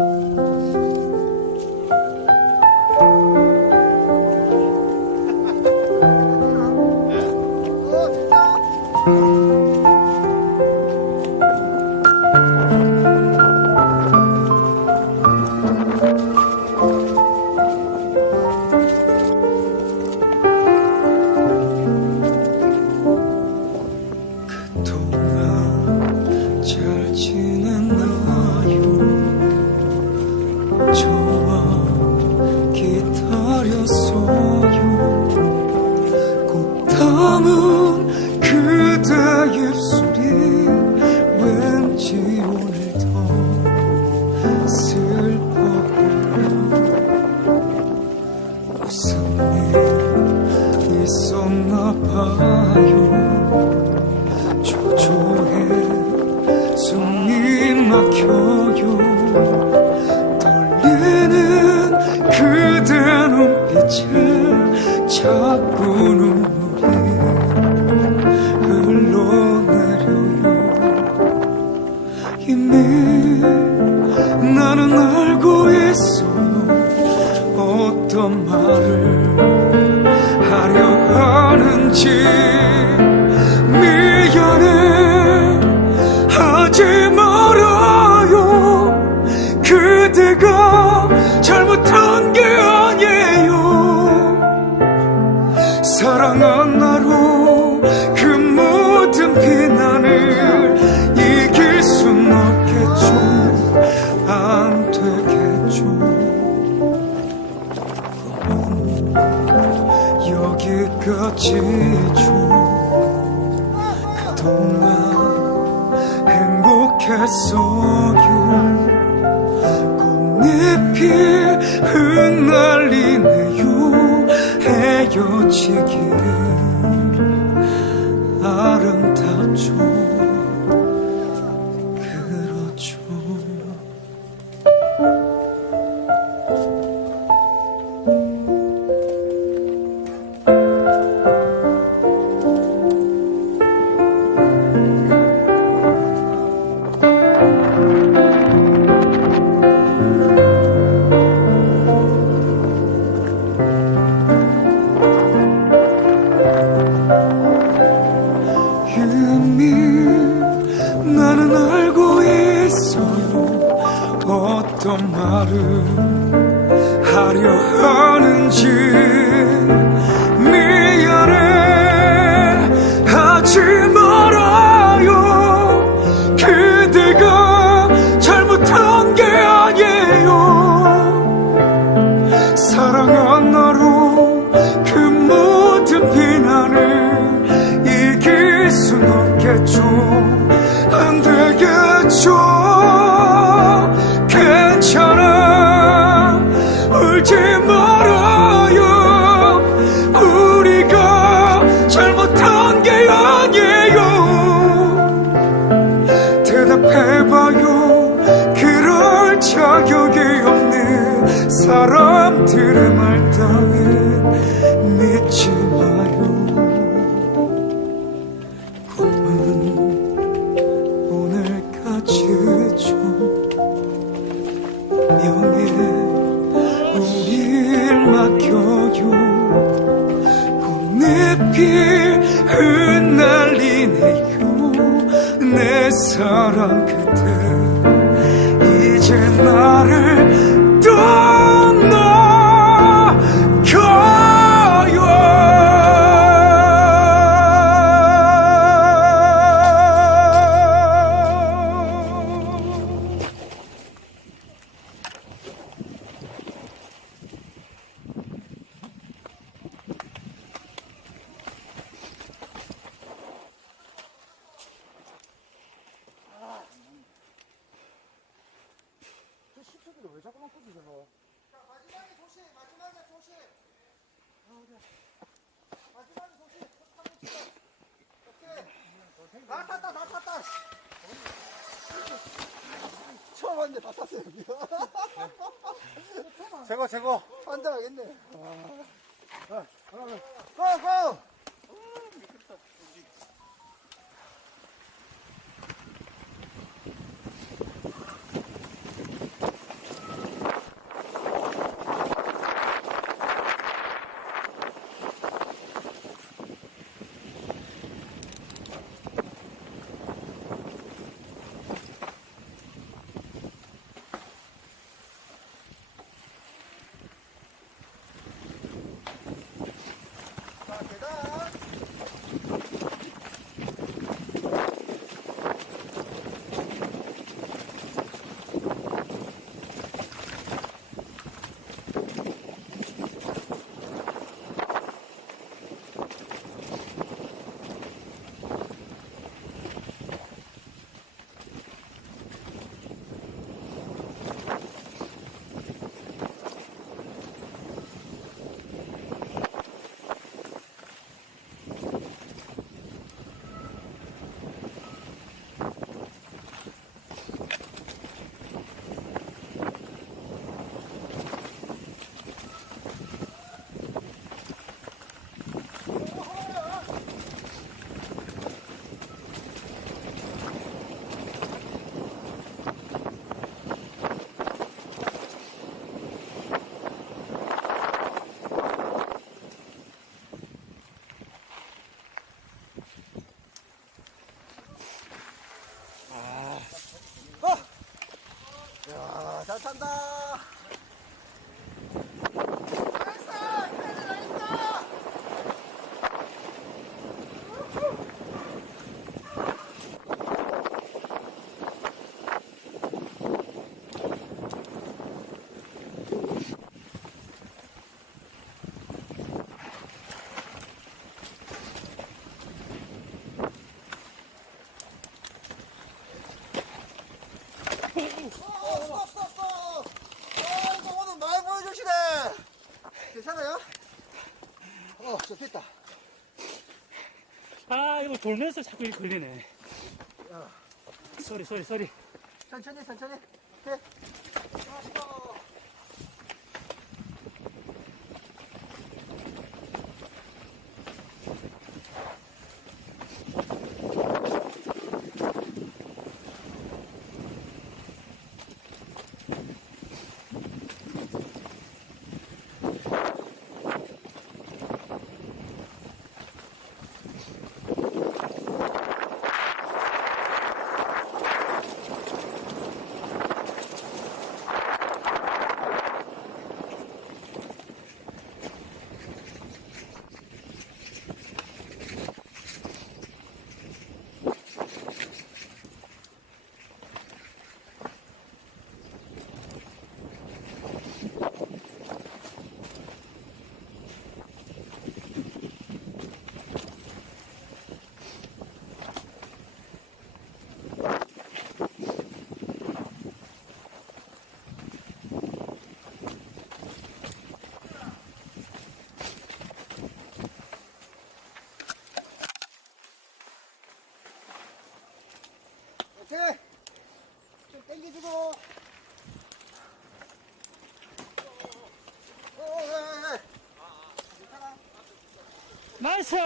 그 봐요 초조해 숨이 막혀요. 떨리는 그대 눈빛에 자꾸 눈 여기까지죠 그동안 행복했어요 꽃잎이 흩날리네요 헤어지기를 아름답죠 나는 알고 있어요 어떤 말을 하려 하는지 사랑 그대 마지막에 조심, 마지막에 조심. 마지막에 조심. 오케이. 다 탔다, 다 탔다. 처음 왔는데 다 탔어요, 여기. 최고 최고 환장하겠네. 고, 어, 스톱, 스톱, 스톱! 어, 이거 오늘 많이 보여주시네! 괜찮아요? 어, 저 됐다. 아, 이거 돌면서 자꾸 이렇게 걸리네. 쏘리, 쏘리, 쏘리. 천천히, 천천히. 해. 아, 나이스!